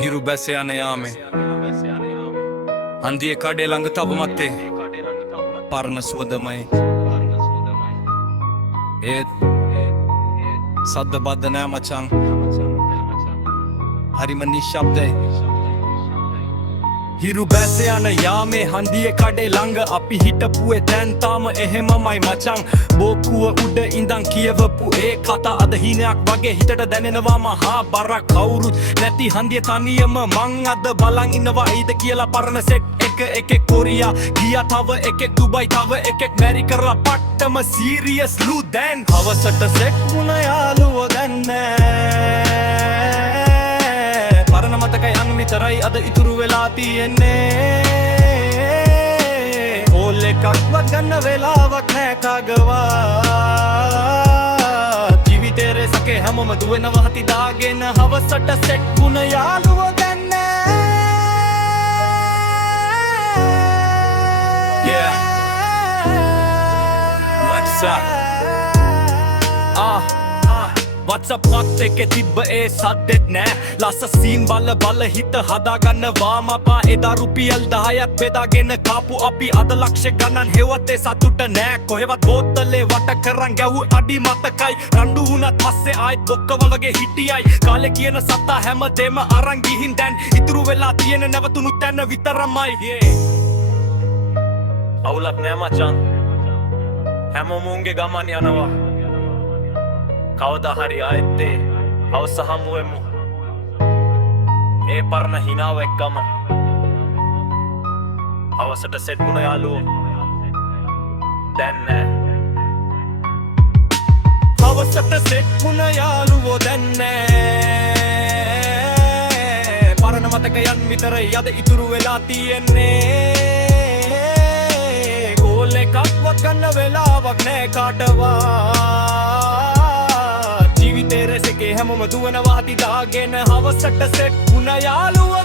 හිරු බැස යන යාමේ හන්දියේ කඩේ ළඟ තව මත්තේ පරණ සුවඳමයි ඒත් සද්ද බද්ද නෑ මචං හරිම නිශ්ශබ්දයි හිරු බැස යන යාමේ හන්දියේ කඩේ ළඟ අපි හිටපුවේ දැන් තාම එහෙමමයි මචං බෝකුව උඩ ඉඳන් කියවපු ඒ කතා අද හිනයක් වගේ හිතට දැනෙනවා මහා බරක් කවුරුත් නැති හන්දියේ තනියම මං අද බලන් ඉන්නවා ඊද කියලා පරණ සෙට් එකෙක් කොරියා ගියා තව එකෙක් දුබයි තව එකෙක් මැරි කරලා පට්ටම සීරියස් ලු දැන් හවසට සෙට් වුණ යාළුවෝ දැන් නෑ පරණ මතකයන් විතරයි අද ඉතුරු වෙලා තියෙන්නේ ඕල් එකක්වත් ගන්න වෙලාවක් නෑ කාගවත් ජීවිතේ රසකේ හැමෝම දුවනවා හති දාගෙන හවසට සෙට් වුණ යාළුවෝ දැන් නෑ Yeah What's up? What's up මත් එකේ තිබ්බ ඒ සද්දෙත් නෑ ලස්ස සීන් බල හිත හදාගන්නවා මපා එදා රුපියල් 10ක් බෙදාගෙන කාපු අපි අද ලක්ෂ ගණන් හෙවත් ඒ සතුට නෑ කොහෙවත් බෝතලේ වට කරන් ගැව්ව අඩි මතකයි රණ්ඩු වුණත් පස්සේ ආයෙත් බොක්කව වගේ හිටියයි කාලේ කියන සත්තා හැමදේම අරන් ගිහින් දැන් ඉතුරු වෙලා තියෙන නැවතුණු තැන විතරමයි අවුලක් නෑ මචං හැමෝම උන්ගේ ගමන් යනවා කවදා හරි ආයෙත් හවස හමුවෙමු ඒ පරණ හිනාව එක්කම හවසට සෙට් වුණ යාළුවෝ දැන් නෑ හවසට සෙට් වුණ යාළුවෝ දැන් නෑ පරණ මතකයන් විතරයි අද ඉතුරු වෙලා තියෙන්නේ ගෝල් එකක්වත් ගන්න වෙලාවක් නෑ කාටවත් ජීවිතේ රසකේ හැමෝම දුවනවා හති දාගෙන හවසට සෙට් වුණ යාළුවෝ